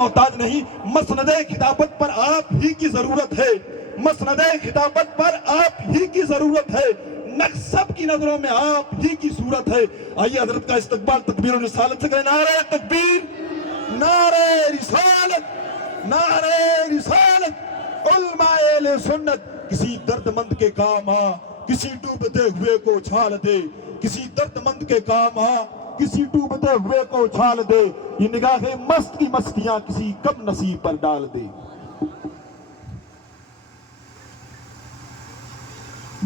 محتاج نہیں. مسند خطابت پر آپ ہی کی ضرورت ہے. مسند خطابت پر آپ ہی کی ضرورت ہے. نقش سب کی نظروں میں آپ ہی کی صورت ہے. آئیے حضرت کا استقبال تکبیر و رسالت سے کریں. نعرہ تکبیر، نعرہ رسالت، نعرہ رسالت. علماء اہل سنت کسی درد مند کے کام آ، کسی ڈوبتے ہوئے کو چھال دے. کسی درد مند کے کام آ، کسی ڈوبتے ہوئے کو چھال دے. یہ نگاہ مست کی مستیاں کسی کم نصیب پر ڈال دے.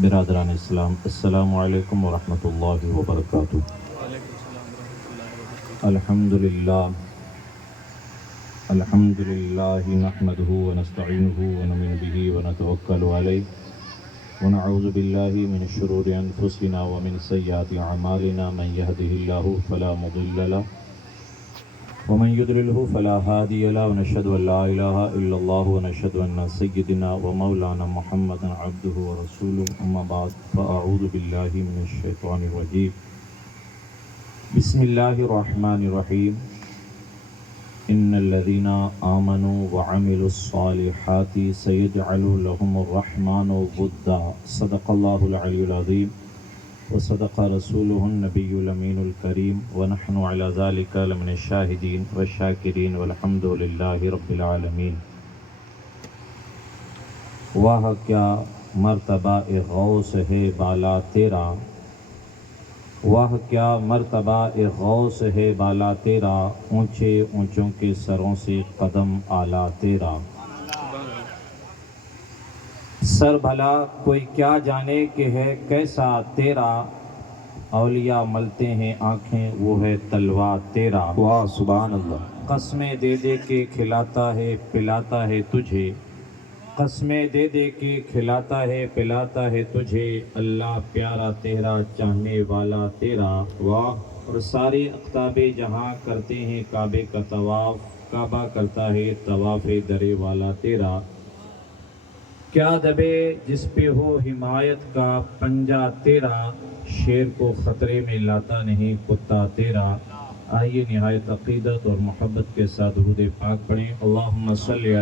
برادران اسلام، السلام علیکم ورحمۃ اللہ وبرکاتہ. الحمدللہ نحمده ونستعینه ونؤمن به ونتوکل علیہ ونعوذ باللہ من شرور انفسنا ومن سیئات اعمالنا. من یهده اللہ فلا مضل له ومن يضلله فلا هادي له. ونشهد ان لا اله الا الله ونشهد ان سيدنا ومولانا محمدا عبده ورسوله. اما بعد فاعوذ بالله من الشيطان الرجيم. بسم الله الرحمن الرحيم. ان الذين آمنوا وعملوا الصالحات سيجعل لهم الرحمن ودا. صدق الله العلي العظيم وصدق رسوله النبي الأمين الكريم ونحن على ذلك لمن الشاهدين والشاكرين والحمد لله رب العالمين. واہ کیا مرتبہ غوث ہے بالا تیرا، واہ کیا مرتبہ غوث ہے بالا تیرا. اونچے اونچوں کے سروں سے قدم اعلیٰ تیرا. سر بھلا کوئی کیا جانے کہ ہے کیسا تیرا. اولیاء ملتے ہیں آنکھیں وہ ہے تلوا تیرا. واہ سبحان اللہ. قسمیں دے دے کے کھلاتا ہے پلاتا ہے تجھے، قسمیں دے دے کے کھلاتا ہے پلاتا ہے تجھے. اللہ پیارا تیرا چاہنے والا تیرا. واہ. اور سارے اقطاب جہاں کرتے ہیں کعبے کا طواف، کعبہ کرتا ہے طواف درے والا تیرا. کیا دبے جس پہ ہو حمایت کا پنجہ تیرا. شیر کو خطرے میں لاتا نہیں کتا تیرا. آئیے نہایت عقیدت اور محبت کے ساتھ درود پاک پڑھیں. اللہم صلی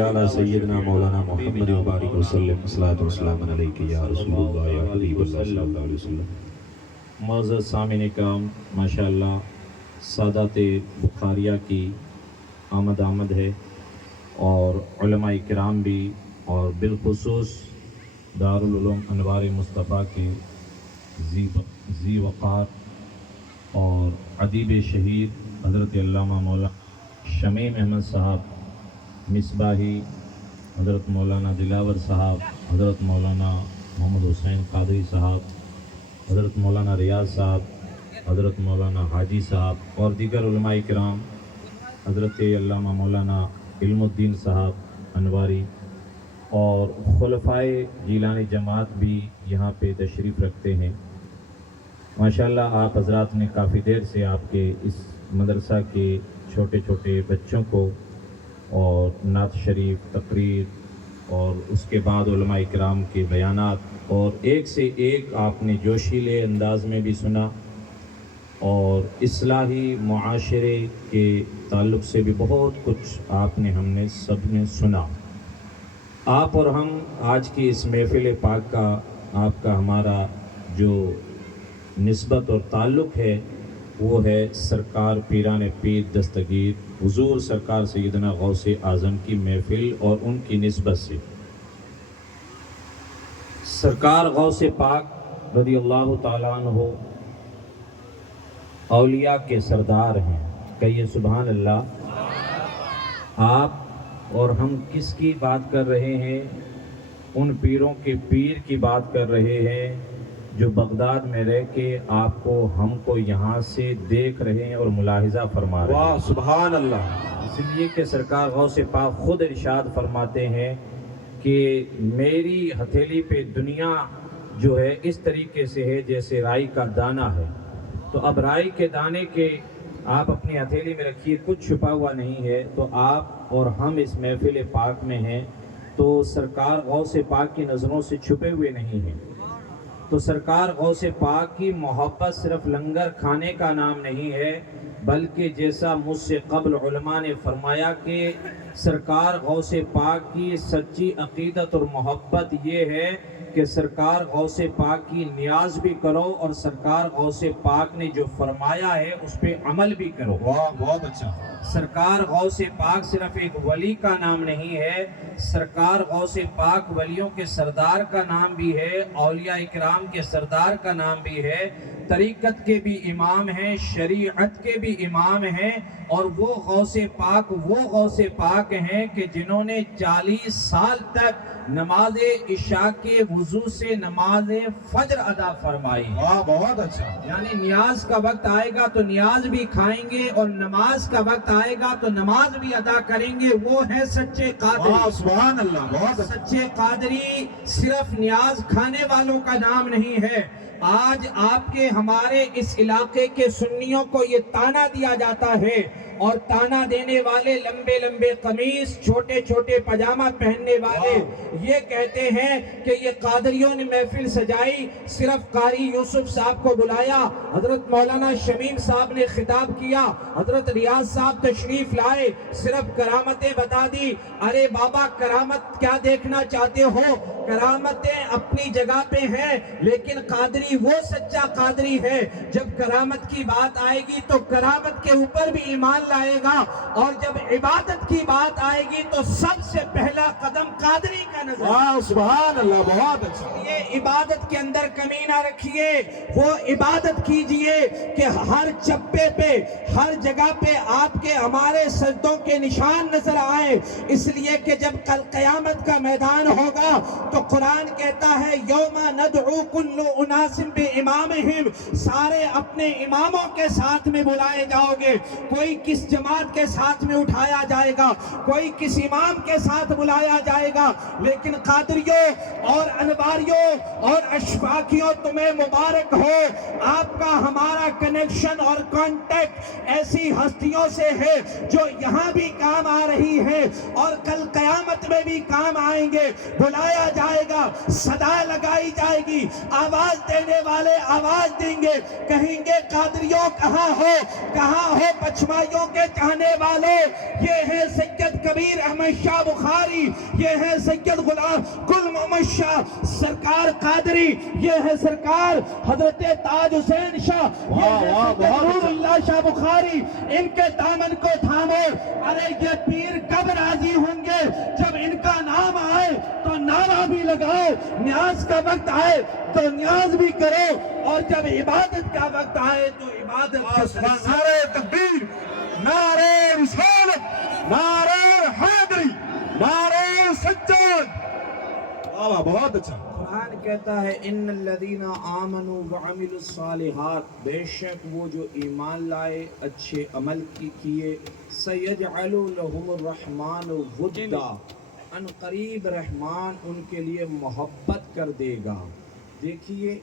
علی سیدنا مولانا محمد وبارک وسلم. صلاۃ والسلام علیک یا رسول اللہ یا حبیب اللہ صلی اللہ علیہ وسلم. معزز سامعین کرام، ماشاءاللہ سادات بخاریہ کی آمد ہے، اور علماء کرام بھی، اور بالخصوص دارالعلوم انوار مصطفیٰ کے ذی وقار اور ادیب شہید حضرت علامہ مولانا شمیم احمد صاحب مصباحی، حضرت مولانا دلاور صاحب، حضرت مولانا محمد حسین قادری صاحب، حضرت مولانا ریاض صاحب، حضرت مولانا حاجی صاحب اور دیگر علماء کرام، حضرت علامہ مولانا علم الدین صاحب انواری اور خلفائے جیلانی جماعت بھی یہاں پہ تشریف رکھتے ہیں. ماشاءاللہ آپ حضرات نے کافی دیر سے آپ کے اس مدرسہ کے چھوٹے چھوٹے بچوں کو اور نعت شریف تقریر اور اس کے بعد علماء کرام کے بیانات اور ایک سے ایک آپ نے جوشیلے انداز میں بھی سنا، اور اصلاحی معاشرے کے تعلق سے بھی بہت کچھ آپ نے ہم نے سب نے سنا. آپ اور ہم آج کی اس محفل پاک کا آپ کا ہمارا جو نسبت اور تعلق ہے وہ ہے سرکار پیران پیر دستگیر حضور سرکار سیدنا غوث اعظم کی محفل اور ان کی نسبت سے. سرکار غوث پاک رضی اللہ تعالیٰ عنہ اولیاء کے سردار ہیں. کہیے سبحان اللہ. آپ اور ہم کس کی بات کر رہے ہیں؟ ان پیروں کے پیر کی بات کر رہے ہیں جو بغداد میں رہ کے آپ کو ہم کو یہاں سے دیکھ رہے ہیں اور ملاحظہ فرما رہے ہیں. واہ سبحان اللہ. اس لیے کہ سرکار غوث پاک خود ارشاد فرماتے ہیں کہ میری ہتھیلی پہ دنیا جو ہے اس طریقے سے ہے جیسے رائی کا دانہ ہے. تو اب رائی کے دانے کے آپ اپنی ہتھیلی میں رکھیے، کچھ چھپا ہوا نہیں ہے. تو آپ اور ہم اس محفل پاک میں ہیں تو سرکار غوث پاک کی نظروں سے چھپے ہوئے نہیں ہیں. تو سرکار غوث پاک کی محبت صرف لنگر کھانے کا نام نہیں ہے، بلکہ جیسا مجھ سے قبل علماء نے فرمایا کہ سرکار غوث پاک کی سچی عقیدت اور محبت یہ ہے کہ سرکار غوث پاک کی نیاز بھی کرو اور سرکار غوث پاک نے جو فرمایا ہے اس پہ عمل بھی کرو۔ واہ بہت اچھا۔ سرکار غوث پاک صرف ایک ولی کا نام نہیں ہے، سرکار غوث پاک ولیوں کے سردار کا نام بھی ہے، اولیاء اکرام کے سردار کا نام بھی ہے، طریقت کے بھی امام ہیں، شریعت کے بھی امام ہیں، اور وہ غوث پاک ہیں کہ جنہوں نے 40 سال تک نماز عشاء کے وضو سے نماز فجر ادا فرمائی۔ واہ بہت اچھا۔ یعنی نیاز کا وقت آئے گا تو نیاز بھی کھائیں گے اور نماز کا وقت آئے گا تو نماز بھی ادا کریں گے، وہ ہے سچے قادری۔ واہ سبحان اللہ، بہت اچھا۔ سچے قادری صرف نیاز کھانے والوں کا نام نہیں ہے۔ آج آپ کے ہمارے اس علاقے کے سنیوں کو یہ تانا دیا جاتا ہے، اور تانا دینے والے لمبے لمبے قمیص چھوٹے چھوٹے پاجامہ پہننے والے یہ کہتے ہیں کہ یہ قادریوں نے محفل سجائی، صرف قاری یوسف صاحب کو بلایا، حضرت مولانا شمیم صاحب نے خطاب کیا، حضرت ریاض صاحب تشریف لائے، صرف کرامتیں بتا دی۔ ارے بابا کرامت کیا دیکھنا چاہتے ہو؟ کرامتیں اپنی جگہ پہ ہیں، لیکن قادری وہ سچا قادری ہے جب کرامت کی بات آئے گی تو کرامت کے اوپر بھی ایمان لائے گا، اور جب عبادت کی بات آئے گی تو سب سے پہلا قدم قادری کا نظر۔ واہ سبحان اللہ، بہت اچھا۔ یہ عبادت کے اندر کمی نہ رکھیے، وہ عبادت کیجئے کہ ہر چپے پہ ہر جگہ پہ آپ کے ہمارے سجدوں کے نشان نظر آئے، اس لیے کہ جب کل قیامت کا میدان ہوگا تو قرآن کہتا ہے یوم ندعو کل اناس بامامہم، سارے اپنے اماموں کے ساتھ میں بلائے جاؤ گے، کوئی کس جماعت کے ساتھ میں اٹھایا جائے گا، کوئی کس امام کے ساتھ بلایا جائے گا، لیکن قادریوں اور انواریوں اور اشفاقیوں تمہیں مبارک ہو، آپ کا ہمارا کنیکشن اور کانٹیکٹ ایسی ہستیوں سے ہے جو یہاں بھی کام آ رہی ہے اور کل قیامت میں بھی کام آئیں گے۔ بلایا جائے گا، صدا لگائی جائے گی، آواز دینے والے آواز دیں گے، کہیں گے قادریوں کہاں ہو، کہاں ہو پچمائیوں کے چاہنے والے؟ یہ ہے سید کبیر احمد شاہ بخاری، یہ ہے سید غلام گل محمد شاہ سرکار قادری، یہ ہے سرکار حضرت تاج حسین شاہ، یہ ہے سید نور اللہ شاہ بخاری۔ ان کے دامن کو تھامو۔ ارے یہ پیر کب راضی ہوں گے؟ جب ان کا نام آئے تو نعرہ بھی لگاؤ، نیاز کا وقت آئے تو نیاز بھی کرو، اور جب عبادت کا وقت آئے تو عبادت کے ساتھ نعرہ تکبیر، نعرہ رسالت، نعرہ حیدری، نعرہ سجاد۔ واہ بہت اچھا۔ قرآن کہتا ہے ان الذین آمنوا وعملوا الصالحات، بے شک وہ جو ایمان لائے اچھے عمل کیے، سیجعل لهم الرحمن ودا، ان قریب رحمان ان کے لیے محبت کر دے گا۔ دیکھیے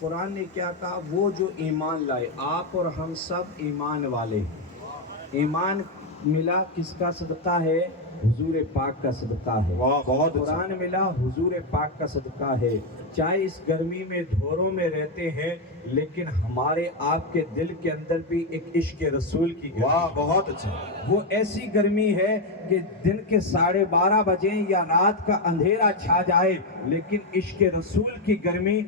قرآن نے کیا کہا، وہ جو ایمان لائے، آپ اور ہم سب ایمان والے ہیں۔ ایمان ملا کس کا صدقہ ہے؟ حضور پاک کا صدقہ ہے۔ واہ بہت اچھا۔ قرآن ملا حضور پاک کا صدقہ ہے۔ چاہے اس گرمی میں دھوروں میں رہتے ہیں، لیکن ہمارے آپ کے دل کے اندر بھی ایک عشق رسول کی گرمی۔ واہ بہت اچھا۔ وہ ایسی گرمی ہے کہ دن کے 12:30 بجے یا رات کا اندھیرا چھا جائے، لیکن عشق رسول کی گرمی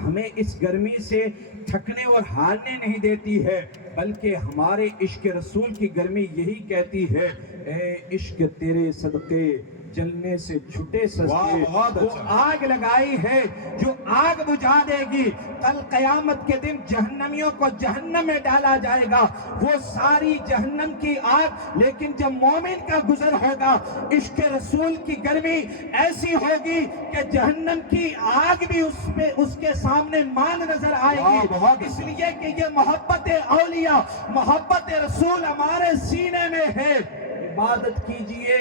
ہمیں اس گرمی سے تھکنے اور ہارنے نہیں دیتی ہے، بلکہ ہمارے عشق رسول کی گرمی یہی کہتی ہے، اے عشق تیرے صدقے جلنے سے چھٹے سستے۔ وہ آگ لگائی ہے جو آگ بجھا دے گی، کل قیامت کے دن جہنمیوں کو جہنم میں ڈالا جائے گا، وہ ساری جہنم کی آگ، لیکن جب مومن کا گزر ہوگا عشق رسول کی گرمی ایسی ہوگی کہ جہنم کی آگ بھی اس کے سامنے مان نظر آئے گی۔ اس لیے کہ یہ محبت اولیاء، محبت رسول ہمارے سینے میں ہے۔ عبادت کیجئے،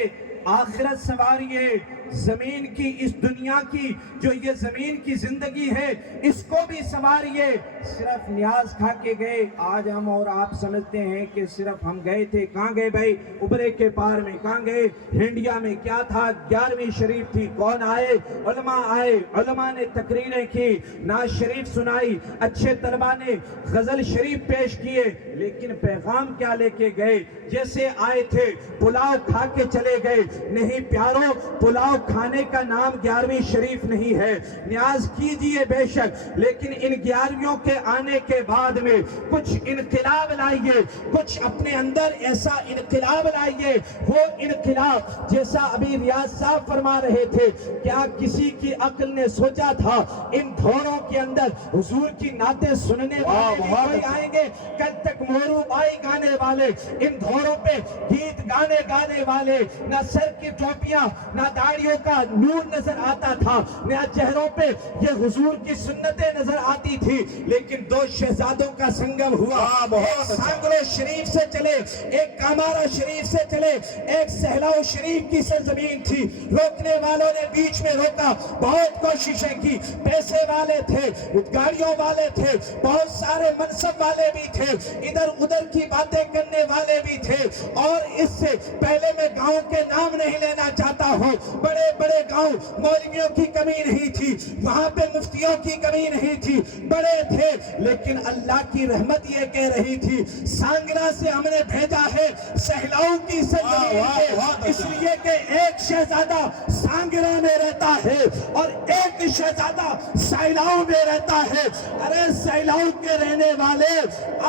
آخرت سنواریے، زمین کی اس دنیا کی جو یہ زمین کی زندگی ہے اس کو بھی سنواریے۔ صرف نیاز کھا کے گئے، آج ہم اور آپ سمجھتے ہیں کہ صرف ہم گئے تھے، کہاں گئے بھائی؟ ابرے کے پار میں کہاں گئے؟ انڈیا میں کیا تھا؟ 11ویں شریف تھی، کون آئے؟ علماء آئے، علماء نے تقریریں کی، نعت شریف سنائی، اچھے طلباء نے غزل شریف پیش کیے، لیکن پیغام کیا لے کے گئے؟ جیسے آئے تھے پلاؤ کھا کے چلے گئے۔ نہیں پیارو، پلاؤ کھانے کا نام 11ویں شریف نہیں ہے، نیاز کیجئے بے شک، لیکن ان 11ویں کے آنے کے بعد میں کچھ انقلاب لائیے، کچھ اپنے اندر ایسا انقلاب لائیے، وہ انقلاب جیسا ابھی ریاض صاحب فرما رہے تھے، کیا کسی کی عقل نے سوچا تھا ان دھوروں کے اندر حضور کی نعتیں سننے والے بھی کوئی آئیں گے؟ کل تک مورو بائی گانے والے، ان دھوروں پہ گیت گانے والے، نہ سر کی ٹوپیاں، نہ داڑھیوں کا نور نظر آتا تھا، نہ چہروں پہ یہ حضور کی سنتیں نظر آتی تھی، لیکن دو شہزادوں کا سنگم ہوا، ایک سانگلو شریف سے چلے، ایک کامارا شریف سے چلے، ایک سہلاؤ شریف کی سرزمین تھی، روکنے والوں نے بیچ میں روکا، بہت کوششیں کی، پیسے والے تھے، گاڑیوں والے تھے، بہت سارے منصب والے بھی تھے، ادھر ادھر کی باتیں کرنے والے بھی تھے، اور اس سے پہلے میں گاؤں کے نام نہیں لینا چاہتا ہوں، بڑے بڑے گاؤں مولویوں کی کمی نہیں تھی، وہاں پہ مفتیوں کی کمی نہیں تھی، بڑے تھے، لیکن اللہ کی رحمت یہ کہہ رہی تھی سانگرا سے ہم نے بھیجا ہے سہلاؤ کی سرزمین پہ، اس لیے کہ ایک شہزادہ سانگرا میں رہتا ہے اور ایک شہزادہ سہلاؤ میں رہتا ہے۔ ارے سہلاؤ کے رہنے والے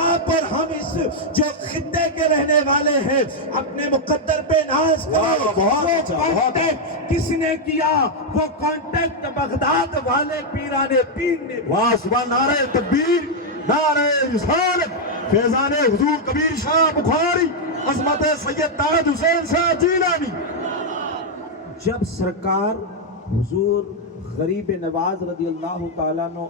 آپ اور ہم اس جو خطے کے رہنے والے ہیں، اپنے مقدر پہ ناز کرو۔ وہ کانٹیکٹ کس نے کیا؟ وہ کانٹیکٹ بغداد والے پیران پیر نے۔ واہ سبحان، نعرہ تکبیر، نعرہ رسالت، فیضان حضور کبیر شاہ بخاری، عظمت سید طاہر حسین شاہ جیلانی۔ جب سرکار حضور غریب نواز رضی اللہ تعالیٰ عنہ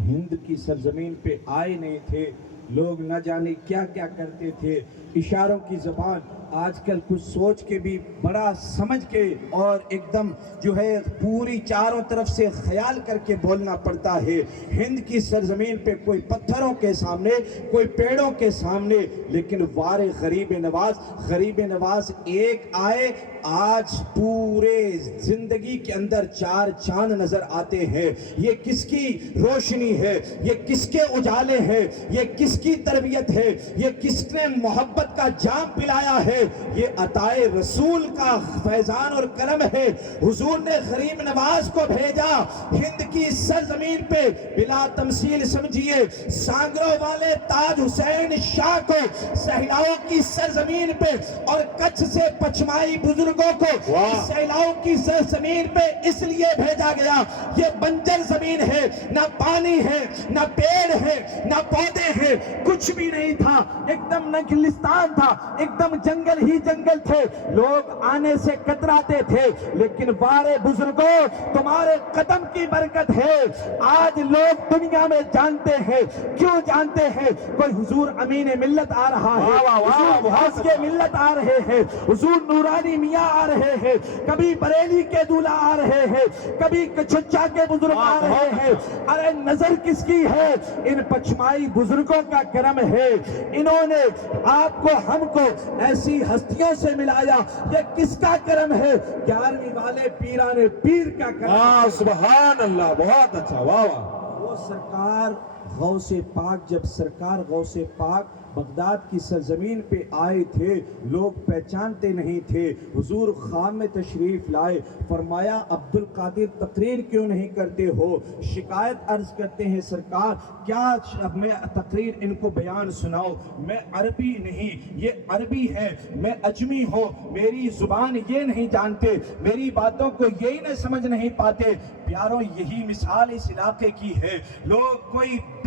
ہند کی سرزمین پہ آئے نہیں تھے، لوگ نہ جانے کیا کیا کرتے تھے، اشاروں کی زبان آج کل کچھ سوچ کے بھی بڑا سمجھ کے اور ایک دم جو ہے پوری چاروں طرف سے خیال کر کے بولنا پڑتا ہے۔ ہند کی سرزمین پہ کوئی پتھروں کے سامنے، کوئی پیڑوں کے سامنے، لیکن وار غریب نواز ایک آئے، آج پورے زندگی کے اندر 4 چاند نظر آتے ہیں۔ یہ کس کی روشنی ہے؟ یہ کس کے اجالے ہیں؟ یہ کس کی تربیت ہے؟ یہ کس نے محبت کا جام پلایا ہے؟ یہ عطائے رسول کا فیضان اور کرم ہے۔ حضور نے غریب نواز کو بھیجا ہند کی سرزمین پہ، بلا تمثیل سمجھیے، سانگرو والے تاج حسین شاہ کو سہلاؤ کی سرزمین پہ اور کچھ سے پچمائی بزرگوں کو سہلاؤ کی سرزمین پہ اس لیے بھیجا گیا، یہ بنجر زمین ہے، نہ پانی ہے، نہ پیڑ ہے، نہ پودے ہیں، کچھ بھی نہیں تھا، ایک دم نگلستان تھا، ایک دم جنگل ہی جنگل تھے، لوگ آنے سے کتراتے تھے، لیکن بارے بزرگوں تمہارے قدم کی برکت ہے، آج لوگ دنیا میں جانتے ہیں۔ کیوں جانتے ہیں؟ کوئی حضور امین ملت آ رہا ہے، حضور غوث کے ملت آ رہے ہیں، حضور نورانی میاں آ رہے ہیں، کبھی بریلی کے دولہ آ رہے ہیں، کبھی کچھچا کے بزرگ آ رہے ہیں۔ ارے نظر کس کی ہے؟ ان پچمائی بزرگوں کا کرم ہے، انہوں نے آپ کو ہم کو ایسی ہستیوں سے ملایا، یہ کس کا کرم ہے؟ 11ویں والے پیران پیر کا کرم۔ سبحان اللہ، بہت اچھا، واہ واہ۔ وہ سرکار غوث پاک، جب سرکار غوث پاک بغداد کی سرزمین پہ آئے تھے، لوگ پہچانتے نہیں تھے، حضور خام میں تشریف لائے، فرمایا عبد القادر تقریر کیوں نہیں کرتے ہو؟ شکایت عرض کرتے ہیں سرکار کیا میں تقریر ان کو بیان سناؤ؟ میں عربی نہیں، یہ عربی ہے، میں اجمی ہوں، میری زبان یہ نہیں جانتے، میری باتوں کو یہی نہ سمجھ نہیں پاتے۔ پیاروں یہی مثال اس علاقے کی ہے، لوگ کوئی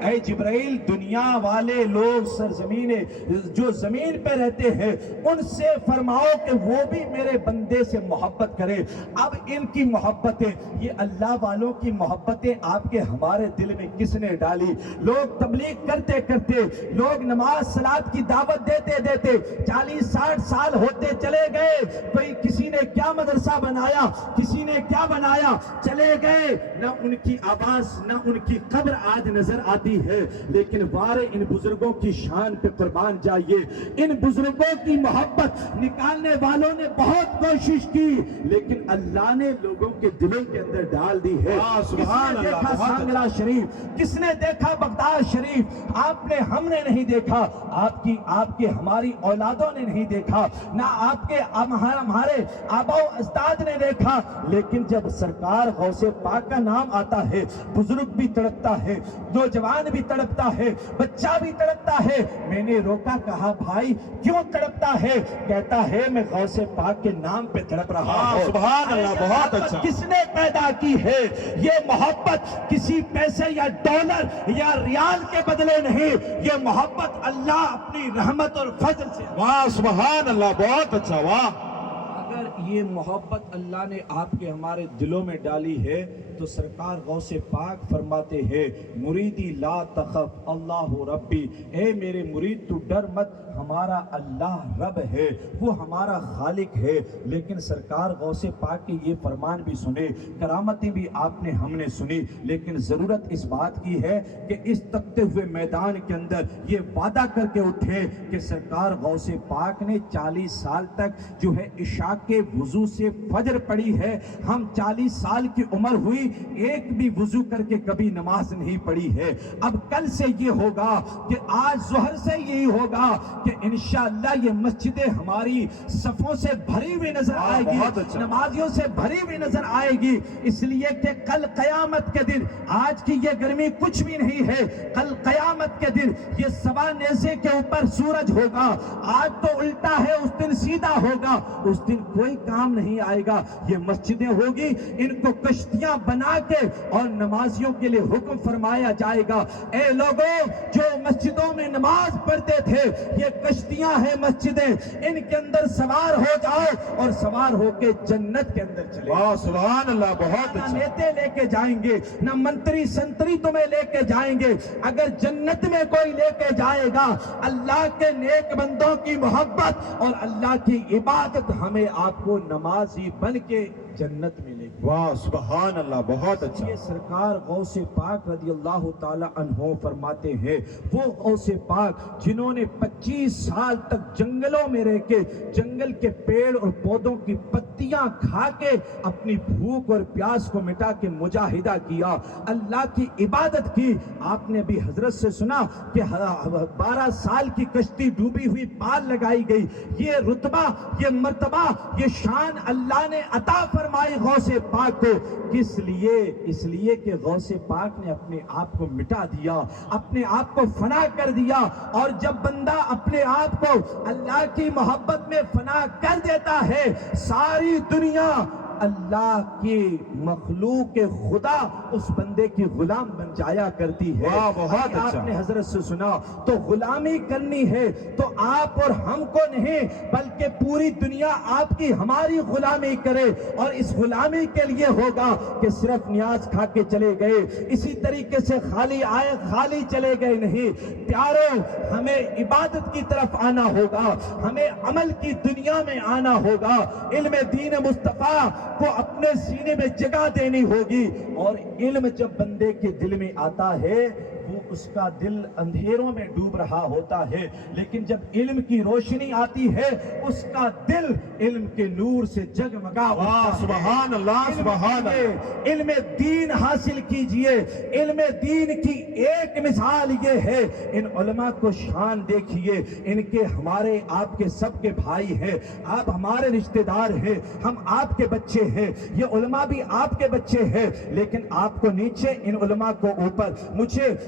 اے جبرائیل دنیا والے لوگ سرزمین جو زمین پہ رہتے ہیں ان سے فرماؤ کہ وہ بھی میرے بندے سے محبت کرے. اب ان کی محبتیں, یہ اللہ والوں کی محبتیں آپ کے ہمارے دل میں کس نے ڈالی؟ لوگ تبلیغ کرتے کرتے, لوگ نماز صلات کی دعوت دیتے دیتے 40-60 سال ہوتے چلے گئے. کوئی کسی نے کیا مدرسہ بنایا, کسی نے کیا بنایا, چلے گئے. نہ ان کی آواز نہ ان کی قبر آج نظر آتی ہے. لیکن وارے ان بزرگوں کی شان پہ قربان جائیے. ان بزرگوں کی محبت نکالنے والوں نے بہت کوشش کی لیکن اللہ نے لوگوں کے دلوں کے اندر ڈال دی ہے. سبحان کس نے اللہ, دیکھا بہت سانگلہ شریف, کس نے دیکھا بغداد شریف, آپ نے, ہم نے نہیں دیکھا, آپ کی ہماری اولادوں نے نہیں دیکھا, نہ آپ کے ہمارے آبا و اجداد نے دیکھا. لیکن جب سرکار غوث پاک کا نام آتا ہے بزرگ بھی تڑپتا ہے, نوجوان بھی تڑپتا ہے, بچہ بھی تڑپتا ہے. میں نے روکا, کہا بھائی کیوں تڑپتا ہے؟ کہتا ہے میں غوث پاک کے نام پہ تڑپ رہا ہوں. سبحان اللہ, بہت اچھا. کس نے پیدا کی ہے یہ محبت؟ کسی پیسے یا ڈالر یا ریال کے بدلے نہیں, یہ محبت اللہ اپنی رحمت اور فضل سے. واہ سبحان اللہ, بہت اچھا. واہ, اگر یہ محبت اللہ نے آپ کے ہمارے دلوں میں ڈالی ہے تو سرکار غوث پاک فرماتے ہیں مریدی لا تخف اللہ ربی, اے میرے مرید تو ڈر مت, ہمارا اللہ رب ہے, وہ ہمارا خالق ہے. لیکن سرکار غوث پاک کے یہ فرمان بھی سنے, کرامتیں بھی آپ نے ہم نے سنی, لیکن ضرورت اس بات کی ہے کہ اس تپتے ہوئے میدان کے اندر یہ وعدہ کر کے اٹھے کہ سرکار غوث پاک نے 40 سال تک جو ہے عشاء کے وضو سے فجر پڑھی ہے, ہم 40 سال کی عمر ہوئی ایک بھی وضو کر کے کبھی نماز نہیں پڑھی ہے. اب کل سے یہ ہوگا کہ آج ظہر سے یہی ہوگا کہ انشاءاللہ یہ مسجدیں ہماری صفوں سے بھری ہوئی نظر آئے گی, نمازیوں سے بھری ہوئی نظر آئے گی. اس لیے کہ کل قیامت کے دن, آج کی یہ گرمی کچھ بھی نہیں ہے, کل قیامت کے دن یہ سوا نیزے کے اوپر سورج ہوگا. آج تو الٹا ہے, اس دن سیدھا ہوگا, اس دن کوئی کام نہیں آئے گا. یہ مسجدیں ہوگی, ان کو کشتیاں بنا کے اور نمازیوں کے لیے حکم فرمایا جائے گا, اے لوگوں جو مسجدوں میں نماز پڑھتے تھے یہ کشتیاں ہیں مسجدیں, ان کے اندر سوار ہو جاؤ اور سوار ہو کے جنت کے اندر چلے. واہ سبحان اللہ, بہت نہ اچھا. نیتے لے کے جائیں گے, نہ منتری سنتری تمہیں لے کے جائیں گے. اگر جنت میں کوئی لے کے جائے گا اللہ کے نیک بندوں کی محبت اور اللہ کی عبادت ہمیں آپ کو نمازی بن کے جنت میں لے گی. واہ سبحان اللہ, بہت اچھا. یہ سرکار غوث پاک رضی اللہ تعالی عنہ فرماتے ہیں وہ غوث پاک جنہوں نے 25 سال تک جنگلوں میں رہ کے جنگل کے پیڑ اور پودوں کی پتیاں کھا کے اپنی بھوک اور پیاس کو مٹا کے مجاہدہ کیا, اللہ کی عبادت کی. آپ نے بھی حضرت سے سنا کہ 12 سال کی کشتی ڈوبی ہوئی پال لگائی گئی. یہ رتبہ, یہ مرتبہ, یہ شان اللہ نے عطا فرمائی غوث پاک کو. کس لیے؟ اس لیے کہ غوث پاک نے اپنے آپ کو مٹا دیا, اپنے آپ کو فنا کر دیا. اور جب بندہ اپنے آپ کو اللہ کی محبت میں فنا کر دیتا ہے, ساری دنیا اللہ کی مخلوق خدا اس بندے کی غلام بن جایا کرتی ہے. بہت اچھا. آپ نے حضرت سے سنا تو غلامی کرنی ہے تو آپ اور ہم کو نہیں بلکہ پوری دنیا آپ کی ہماری غلامی کرے. اور اس غلامی کے لیے ہوگا کہ صرف نیاز کھا کے چلے گئے, اسی طریقے سے خالی آئے خالی چلے گئے نہیں. پیاروں, ہمیں عبادت کی طرف آنا ہوگا, ہمیں عمل کی دنیا میں آنا ہوگا, علم دین مصطفیٰ کو اپنے سینے میں جگہ دینی ہوگی. اور علم جب بندے کے دل میں آتا ہے وہ اس کا دل اندھیروں میں ڈوب رہا ہوتا ہے, لیکن جب علم کی روشنی آتی ہے اس کا دل علم کے نور سے جگمگا اٹھتا ہے. سبحان اللہ, سبحان اللہ. علم دین حاصل کیجئے. علم دین کی ایک مثال یہ ہے, ان علماء کو شان دیکھیے, ان کے ہمارے آپ کے سب کے بھائی ہیں, آپ ہمارے رشتہ دار ہیں, ہم آپ کے بچے ہیں, یہ علماء بھی آپ کے بچے ہیں, لیکن آپ کو نیچے, ان علماء کو اوپر.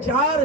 4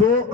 2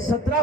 17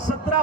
17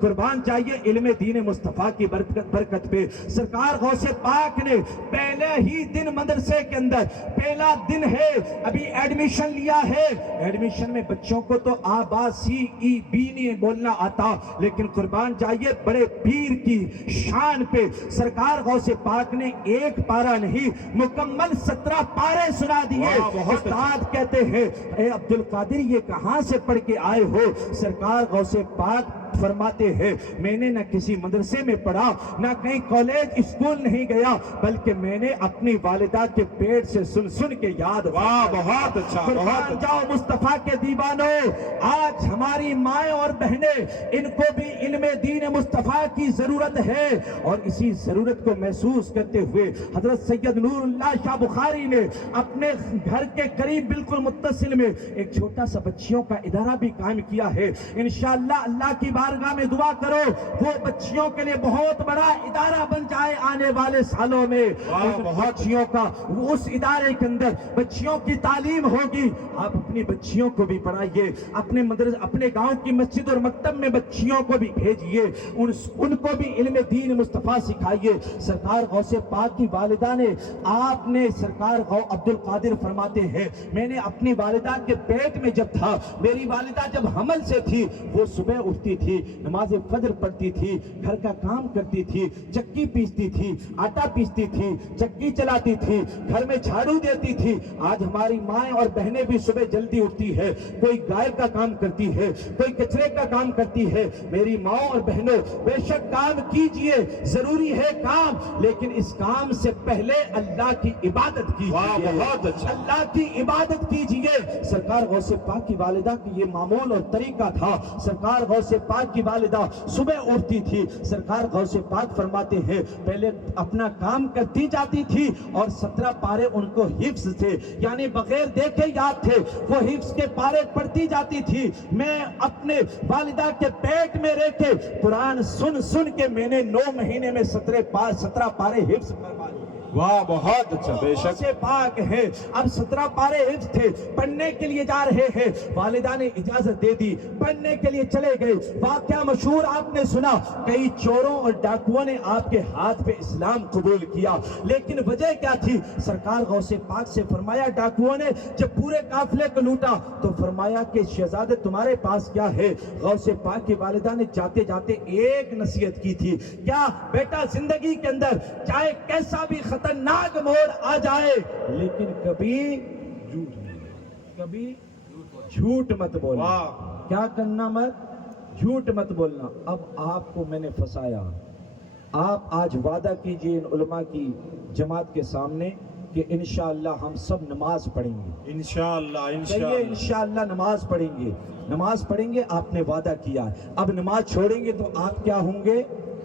قربان جائیے علم دین مصطفیٰ کی برکت پہ سرکار غوث پاک نے پہلے ہی دن مدرسے کے اندر پہلا دن ہے ابھی ایڈمیشن لیا ہے. ایڈمیشن میں بچوں کو تو آبا سی ای بی نہیں بولنا آتا, لیکن قربان جائیے بڑے پیر کی شان پہ سرکار غوث پاک نے ایک پارہ نہیں مکمل 17 پارے سنا دیے. استاد کہتے ہیں اے عبد القادر یہ کہاں سے پڑھ کے آئے ہو؟ سرکار غوث پاک فرماتے ہیں میں نے نہ کسی مدرسے میں پڑھا, نہ کہیں کالج اسکول نہیں گیا, بلکہ میں نے اپنی والدہ کے پیٹ سے سن سن کے یاد. واہ بہت اچھا, بہت اچھا. جاؤ مصطفیٰ کے دیوانوں, آج ہماری مائیں اور بہنیں ان کو بھی علم دین مصطفیٰ کی ضرورت ہے, اور اسی ضرورت کو محسوس کرتے ہوئے حضرت سید نور اللہ شاہ بخاری نے اپنے گھر کے قریب بالکل متصل میں ایک چھوٹا سا بچیوں کا ادارہ بھی قائم کیا ہے. انشاءاللہ اللہ کی بارگاہ میں دعا کرو وہ بچیوں کے لیے بہت بڑا ادارہ بن جائے آنے والے سالوں میں. بچیوں کا اس ادارے کے اندر بچیوں کی تعلیم ہوگی. آپ اپنی بچیوں کو بھی پڑھائیے, اپنے مدرسے اپنے گاؤں کی مسجد اور مکتب میں بچیوں کو بھی بھیجیے, ان کو بھی علم دین مصطفیٰ سکھائیے. سرکار غوث پاک کی والدہ نے آپ نے سرکار عبد القادر فرماتے ہیں میں نے اپنی والدہ کے پیٹ میں جب تھا, میری والدہ جب حمل سے تھی وہ صبح اٹھتی تھی, نماز فجر پڑھتی تھی, گھر کا کام کرتی تھی, چکی پیستی تھی, آٹا پیستی تھی, چکی چلاتی تھی, گھر میں جھاڑو دیتی تھی. آج ہماری مائیں اور بہنیں بھی صبح جلدی اٹھتی ہے, کوئی گائے کا کام کرتی ہے, کوئی کچرے کا کام کرتی ہے. میری ماں اور بہنوں بے شک کام کیجئے, ضروری ہے کام, لیکن اس کام سے پہلے اللہ کی عبادت کیجئے. بہت اچھا. اللہ کی عبادت کیجئے. سرکار غوث پاک کی والدہ کی یہ معمول اور طریقہ تھا. سرکار غوث پاک کی والدہ صبح اٹھتی تھی, سرکار غوث پاک فرماتے ہیں پہلے اپنا کام کرتی جاتی تھی اور 17 پارے ان کو حفظ تھے, یعنی بغیر دیکھے یاد تھے, وہ حفظ کے پارے پڑھتی جاتی تھی. میں اپنے والدہ کے پیٹ میں رہ کے قرآن سن سن کے میں نے 9 مہینے میں 17 پارے حفظ فرما لیے. واہ بہت اچھا. بے شک سے پاک ہے. اب 17 پارے حفظ تھے, پڑھنے کے لیے جا رہے ہیں, والدہ نے اجازت دے دی, پڑھنے کے لیے چلے گئے. واقعہ مشہور آپ نے سنا, کئی چوروں اور ڈاکوؤں نے آپ کے ہاتھ پہ اسلام قبول کیا, لیکن وجہ کیا تھی؟ سرکار غوث پاک سے فرمایا, ڈاکوؤں نے جب پورے قافلے کو لوٹا تو فرمایا کہ شہزادے تمہارے پاس کیا ہے؟ غوث پاک کی والدہ نے جاتے جاتے ایک نصیحت کی تھی, کیا بیٹا زندگی کے اندر چاہے کیسا بھی خطرناک موڑ آ جائے لیکن کبھی جھوٹ مت بولنا. کیا کرنا مت؟ جھوٹ مت بولنا. اب آپ کو میں نے پھنسایا, آپ آج وعدہ کیجئے ان علماء کی جماعت کے سامنے کہ انشاءاللہ ہم سب نماز پڑھیں گے. انشاءاللہ نماز پڑھیں گے. نماز پڑھیں گے, آپ نے وعدہ کیا. اب نماز چھوڑیں گے تو آپ کیا ہوں گے؟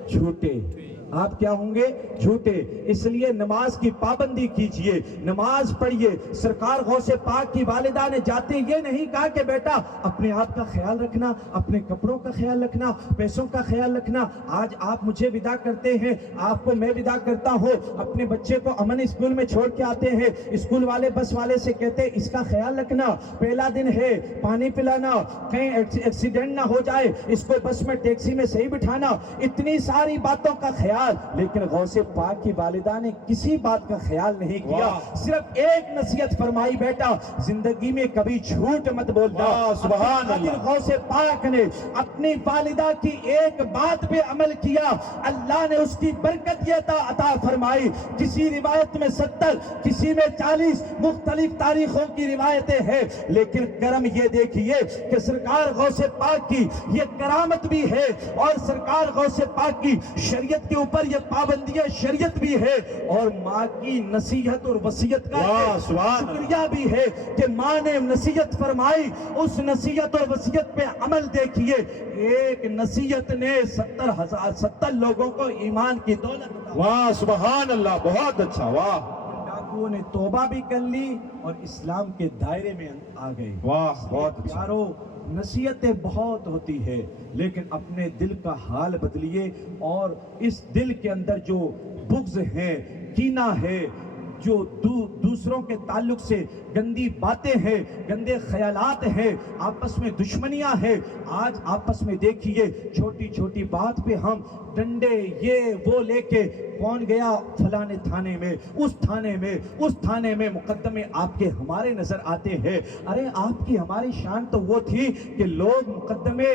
جھوٹے. آپ کیا ہوں گے؟ جھوٹے. اس لیے نماز کی پابندی کیجئے, نماز پڑھیے. سرکار غوث پاک کی والدہ نے جاتے یہ نہیں کہا کہ بیٹا اپنے آپ کا خیال رکھنا, اپنے کپڑوں کا خیال رکھنا, پیسوں کا خیال رکھنا. آج آپ مجھے ودا کرتے ہیں, آپ کو میں ودا کرتا ہوں, اپنے بچے کو امن اسکول میں چھوڑ کے آتے ہیں, اسکول والے بس والے سے کہتے ہیں اس کا خیال رکھنا, پہلا دن ہے, پانی پلانا, کہیں ایکسیڈنٹ نہ ہو جائے, اس کو بس میں ٹیکسی میں صحیح بٹھانا, اتنی ساری باتوں کا خیال. لیکن غوث پاک کی والدہ نے کسی بات کا خیال نہیں کیا, صرف ایک نصیحت فرمائی, بیٹا زندگی میں کبھی جھوٹ مت بولنا. سبحان اللہ. غوث پاک نے اپنی والدہ کی ایک بات پہ عمل کیا, اللہ نے اس کی برکت یہ عطا فرمائی. کسی روایت میں 70, کسی میں 40 مختلف تاریخوں کی روایتیں ہیں, لیکن کرم یہ دیکھیے کہ سرکار غوث پاک کی یہ کرامت بھی ہے اور سرکار غوث پاک کی شریعت کے اوپر یہ پابندی شریعت بھی ہے, اور ماں کی نصیحت اور وصیت کا شکریہ بھی ہے کہ ماں نے نصیحت فرمائی, اس نصیحت اور وصیت پہ عمل دیکھیے. ایک نصیحت نے 70 لوگوں کو ایمان کی دولت. واہ سبحان اللہ. بہت اچھا. واہ. ڈاکوؤں نے توبہ بھی کر لی اور اسلام کے دائرے میں آ گئے. واہ بہت اچھا. پیارو, نصیحتیں بہت ہوتی ہے, لیکن اپنے دل کا حال بدلیے, اور اس دل کے اندر جو بغض ہے, کینہ ہے, جو دوسروں کے تعلق سے گندی باتیں ہیں، گندے خیالات ہیں، آپس میں دشمنیاں ہیں، آج آپس میں دیکھیے چھوٹی چھوٹی بات پہ ہم ڈنڈے یہ وہ لے کے کون گیا فلانے تھانے میں، اس تھانے میں مقدمے آپ کے ہمارے نظر آتے ہیں۔ ارے آپ کی ہماری شان تو وہ تھی کہ لوگ مقدمے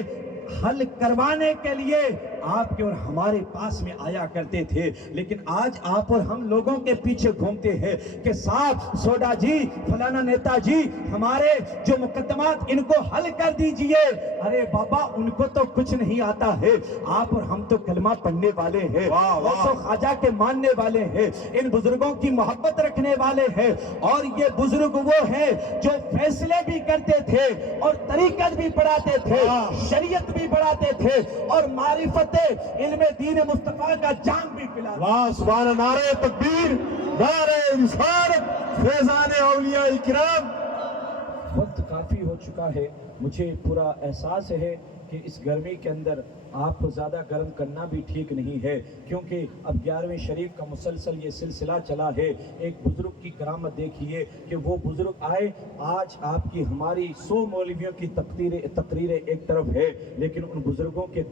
حل کروانے کے لیے آپ کے اور ہمارے پاس میں آیا کرتے تھے، لیکن آج آپ اور ہم لوگوں کے پیچھے گھومتے ہیں کہ صاحب سوڈا جی، فلانا نیتا جی، ہمارے جو مقدمات ان کو حل کر دیجئے۔ ارے بابا ان کو تو کچھ نہیں آتا ہے، آپ اور ہم تو کلمہ پڑھنے والے ہیں، غوث و خواجہ کے ماننے والے ہیں، ان بزرگوں کی محبت رکھنے والے ہیں، اور یہ بزرگ وہ ہیں جو فیصلے بھی کرتے تھے اور طریقت بھی پڑھاتے تھے، شریعت بھی پڑھاتے تھے، اور معرفت علم دین مصطفیٰ کا جام بھی پلا۔ واہ سبحان اللہ، نعرہ تکبیر، نعرہ رسالت، فیضان اولیاء کرام۔ وقت کافی ہو چکا ہے، مجھے پورا احساس ہے کہ اس گرمی کے اندر آپ کو زیادہ گرم کرنا بھی ٹھیک نہیں ہے، کیونکہ اب 11ویں شریف کا مسلسل یہ سلسلہ چلا ہے۔ ایک بزرگ کی کرامت دیکھیے کہ وہ بزرگ آئے، آج آپ کی ہماری 100 مولویوں کی تقریریں ایک طرف ہے، لیکن ان بزرگوں کے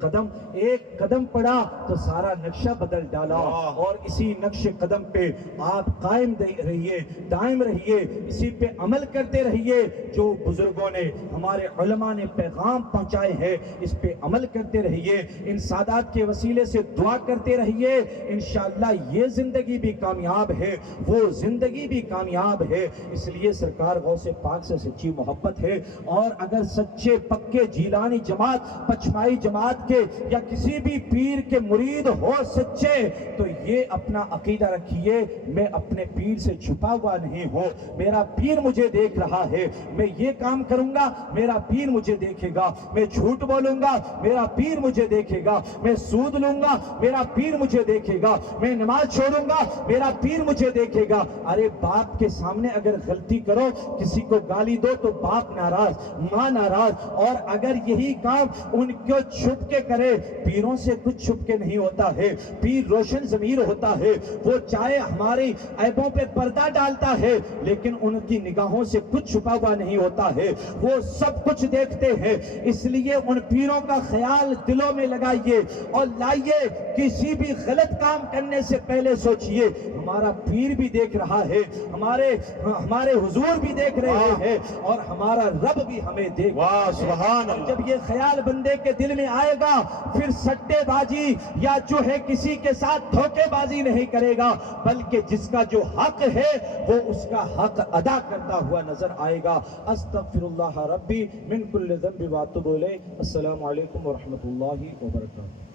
ایک قدم پڑا تو سارا نقشہ بدل ڈالا، اور اسی نقش قدم پہ آپ قائم رہیے، دائم رہیے، اسی پہ عمل کرتے رہیے جو بزرگوں نے، ہمارے علماء نے پیغام پہنچائے ہیں، اس پہ عمل کرتے رہیے، ان سادات کے وسیلے سے دعا کرتے رہیے، انشاءاللہ یہ زندگی بھی کامیاب ہے، وہ زندگی بھی کامیاب ہے۔ اس لیے سرکار غوث پاک سے سچی محبت ہے، اور اگر سچے پکے جیلانی جماعت، پچمائی جماعت کے یا کسی بھی پیر کے مرید ہو سچے، تو یہ اپنا عقیدہ رکھیے، میں اپنے پیر سے چھپا ہوا نہیں ہوں، میرا پیر مجھے دیکھ رہا ہے، میں یہ کام کروں گا میرا پیر مجھے دیکھے گا، میں جھوٹ بولوں گا میرا پیر مجھے دیکھے گا، میں سود لوں گا میرا پیر مجھے دیکھے گا، میں نماز چھوڑوں گا میرا پیر مجھے دیکھے گا۔ ارے باپ کے سامنے اگر غلطی کرو، کسی کو گالی دو تو باپ ناراض، ماں ناراض، اور اگر یہی کام ان کو چھپ کے کرے، پیروں سے کچھ چھپ کے نہیں ہوتا ہے، پیر روشن ضمیر ہوتا ہے، وہ چاہے ہماری عیبوں پہ پردہ ڈالتا ہے، لیکن ان کی نگاہوں سے کچھ چھپا ہوا نہیں ہوتا ہے، وہ سب کچھ دیکھتے ہیں۔ اس لیے ان پیروں کا خیال دلوں میں لگائیے اور لائیے، کسی بھی غلط کام کرنے سے پہلے سوچئے ہمارا پیر بھی دیکھ رہا ہے، ہمارے حضور بھی دیکھ رہے ہیں، اور ہمارا رب بھی ہمیں دیکھ رہا ہے۔ سبحان اللہ۔ جب یہ خیال بندے کے دل میں آئے گا، پھر سٹے بازی یا جو ہے کسی کے ساتھ دھوکے بازی نہیں کرے گا، بلکہ جس کا جو حق ہے وہ اس کا حق ادا کرتا ہوا نظر آئے گا۔ استغفر اللہ ربی من کل ذنب واتوب الیہ۔ السلام علیکم ورحمۃ اللہ وبرکاتہ۔